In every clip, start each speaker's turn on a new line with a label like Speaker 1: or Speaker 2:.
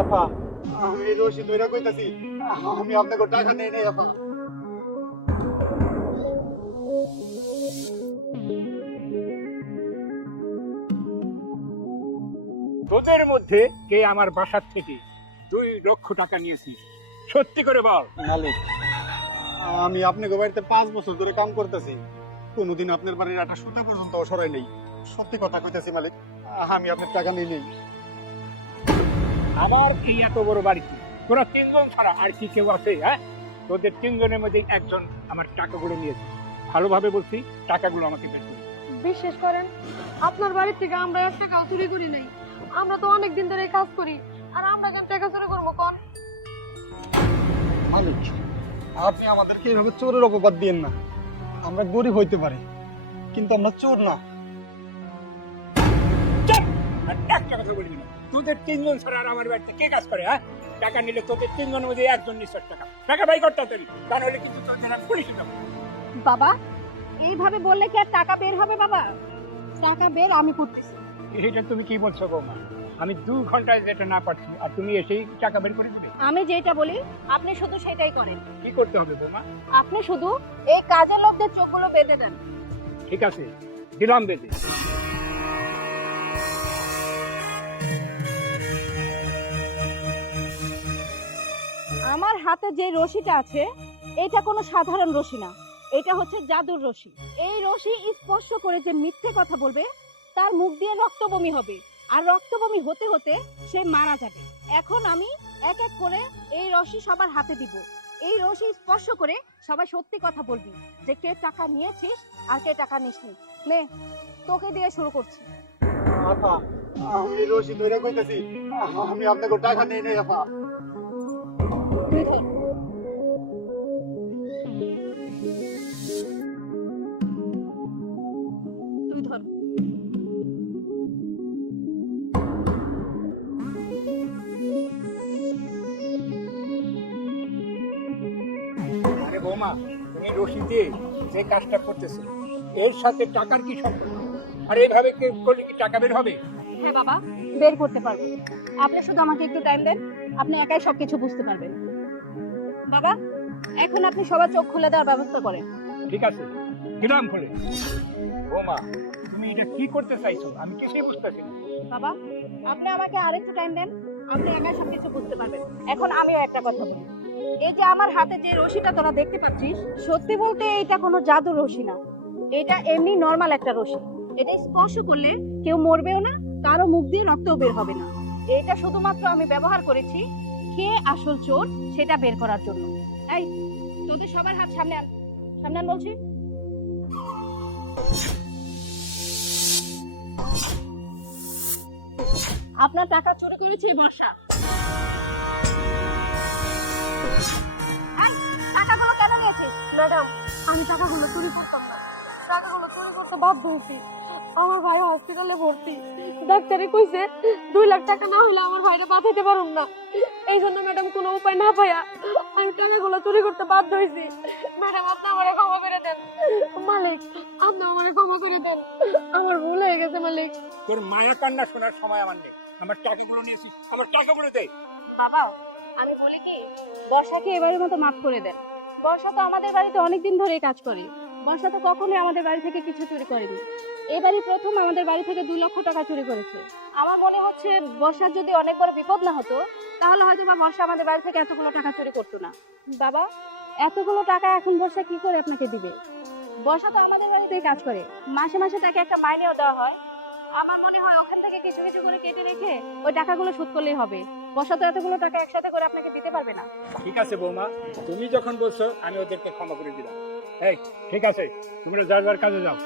Speaker 1: আপা আমি রশি ধরে কইতাছি আমি আপনাকে টাকা নেই নেই আপা।
Speaker 2: তোদের মধ্যে কে আমার বাসার থেকে দুই লক্ষ টাকা নিয়েছিস সত্যি করে বল।
Speaker 1: মালিক আমি আপনাকে বাড়িতে পাঁচ বছর ধরে কাম করতেছি। কোনোদিন আপনার বাড়ির একটা সুতা পর্যন্ত সরাই নেই। সত্যি কথা কইতাছি মালিক আমি আপনার টাকা নেই নেই।
Speaker 2: আমার এই এত বড় বাড়িতে তোরা তিনজন ছাড়া আর কি কেউ আছে হ্যাঁ? তোদের তিনজনের মধ্যে একজন আমার টাকাগুলো নিয়েছে। ভালোভাবে বলছি টাকাগুলো আমাকে বের করে
Speaker 3: বিশ্বাস করেন আপনার বাড়ির থেকে আমরা এক টাকাও চুরি করি নাই। আমরা তো অনেক দিন ধরে কাজ করি আর আমরা কেন টাকা চুরি করব কোন?
Speaker 1: মালিক আপনি আমাদেরকে এইভাবে চোরের অপবাদ দিয়েন না। আমরা গরিব হইতে পারি কিন্তু আমরা চোর না।
Speaker 2: একটা কথা বলবি না তোদের তিনজন ছাড়া আর আমার বাড়িতে কে কাজ করে হ্যাঁ? টাকা নিলে তোদের তিনজনের মধ্যে একজন নিশ্চয় টাকা। টাকা বাই করতে হবে তা নাহলে কিন্তু তোদের আমি পুলিশে
Speaker 3: বাবা এইভাবে বললে কি আর টাকা বের হবে বাবা? টাকা বের আমি করতেছি।
Speaker 2: এটা তুমি কি বলছো বৌমা? আমি দু ঘন্টায় যেটা না পারছি আর তুমি এসেই টাকা বের করে দিবে
Speaker 3: আমি যেটা বলি আপনি শুধু সেটাই করেন।
Speaker 2: কি করতে হবে বৌমা?
Speaker 3: আপনি শুধু এই কাজের লোকদের চোখগুলো বেঁধে দেন।
Speaker 2: ঠিক আছে দিলাম বেঁধে।
Speaker 3: আমার হাতে যে রশিটা আছে, এটা কোনো সাধারণ রশি না। এটা হচ্ছে জাদুর রশি। এই রশি স্পর্শ করে যে মিথ্যে কথা বলবে, তার মুখ দিয়ে রক্তবমি হবে। আর রক্তবমি হতে হতে সে মারা যাবে। এখন আমি এক এক করে এই রশি সবার হাতে দিব। এই রশি স্পর্শ করে সবাই সত্যি কথা বলবি যে কে টাকা নিয়েছিস আর কে টাকা নিসনি। নে, তোকে দিয়ে শুরু করছি।
Speaker 1: আমি রশি ধরে কইতাছি। আমি আপনাকে টাকা নেই নেই, আপা।
Speaker 2: বৌমা তুমি রশি দিয়ে যে কাজটা করতেছো এর সাথে টাকার কি সম্পর্ক? আর এইভাবে কি করলে কি টাকা বের হবে?
Speaker 3: হ্যাঁ বাবা বের করতে পারব। আপনি শুধু আমাকে একটু টাইম দেন আপনি একাই সবকিছু বুঝতে পারবেন। বাবা এখন আপনি সবার চোখ খুলে দেওয়ার ব্যবস্থা করেন।
Speaker 2: ঠিক আছে দিলাম খুলে। বৌমা তুমি এটা কি করতে চাইছো? আমি কিছুই বুঝতেছি না।
Speaker 3: বাবা আপনি আমাকে আরেকটু টাইম দেন আপনি একাই সবকিছু বুঝতে পারবেন। এখন আমিও একটা কথা বলি। এই যে আমার হাতে যে রশিটা তোরা দেখতে পাচ্ছিস, সত্যি বলতে এটা কোনো জাদু রশি না। এটা এমনি নর্মাল একটা রশি। এটা স্পর্শ করলে কেউ মরবেও না, কারও মুখ দিয়ে রক্তও বের হবে না। এটা শুধুমাত্র আমি ব্যবহার করেছি কে আসল চোর সেটা বের করার জন্য। এই, তোদের সবার হাত সামনে আন সামনে আন বলছি। আপনার টাকা চুরি করেছে বর্ষা। ম্যাডাম আমি টাকাগুলো চুরি করতাম না। টাকাগুলো চুরি করতে বাধ্য হয়েছি। আমার ভাই হসপিটালে ভর্তি। ডাক্তারে কইছে দুই লাখ টাকা না হলে আমার ভাইরে পাঠাইতে পারুম না। এই জন্য ম্যাডাম কোনো উপায় না পাইয়া আমি টাকাগুলো চুরি করতে বাধ্য হয়েছি। ম্যাডাম আপনি আমারে ক্ষমা করে দেন। মালিক আপনি আমারে ক্ষমা করে দেন। আমার ভুল হয়ে গেছে মালিক।
Speaker 2: তোর মায়া কান্না শোনার সময় আমার নেই। আমার টাকাগুলো নিয়েছিস আমার টাকাগুলো দে।
Speaker 3: বাবা আমি বলি কি বর্ষাকে এবারের মতো মাফ করে দেন। বর্ষা তো আমাদের বাড়িতে অনেকদিন ধরেই কাজ করে। বর্ষা তো কখনোই আমাদের বাড়ি থেকে কিছু চুরি করেনি। এবারই প্রথম আমাদের বাড়ি থেকে দুই লক্ষ টাকা চুরি করেছে। আমার মনে হচ্ছে বর্ষার যদি অনেক বড় বিপদ না হতো, তাহলে হয়তো বা বর্ষা আমাদের বাড়ি থেকে এতগুলো টাকা চুরি করতো না। বাবা, এতগুলো টাকা এখন বর্ষা কি করে আপনাকে দিবে? বর্ষা তো আমাদের বাড়িতেই কাজ করে। মাসে মাসে তাকে একটা মাইনেও দেওয়া হয়। আমার মনে হয় ওখান থেকে কিছু কিছু করে কেটে রেখে ওই টাকাগুলো শোধ করলেই হবে। বর্ষা তো এতগুলো টাকা একসাথে করে আপনাকে দিতে পারবে না।
Speaker 2: ঠিক আছে বৌমা তুমি যখন বলছো আমি ওদেরকে ক্ষমা করে দিলাম। এই ঠিক আছে তোমরা যার যার কাজে যাও।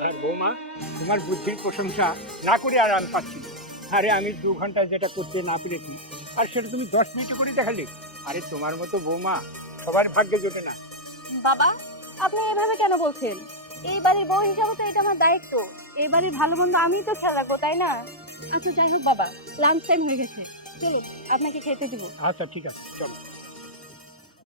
Speaker 2: আর বৌমা তোমার বুদ্ধির প্রশংসা না করে আর আমি পাচ্ছি না। আরে আমি দু ঘণ্টা যেটা করতে না পেরেছি আর সেটা তুমি দশ মিনিটে করে দেখালে। আরে তোমার মতো বৌমা সবার ভাগ্যে জোটে না।
Speaker 3: বাবা আপনি এভাবে কেন বলছেন? এই বাড়ির বউ হিসাবে তো এটা আমার দায়িত্ব। এই বাড়ির ভালো মন্দ আমি তো খেয়াল রাখব তাই না? আচ্ছা যাই হোক বাবা লাঞ্চ টাইম হয়ে গেছে। চলো আপনাকে খেতে দিব।
Speaker 2: আচ্ছা ঠিক আছে চলো।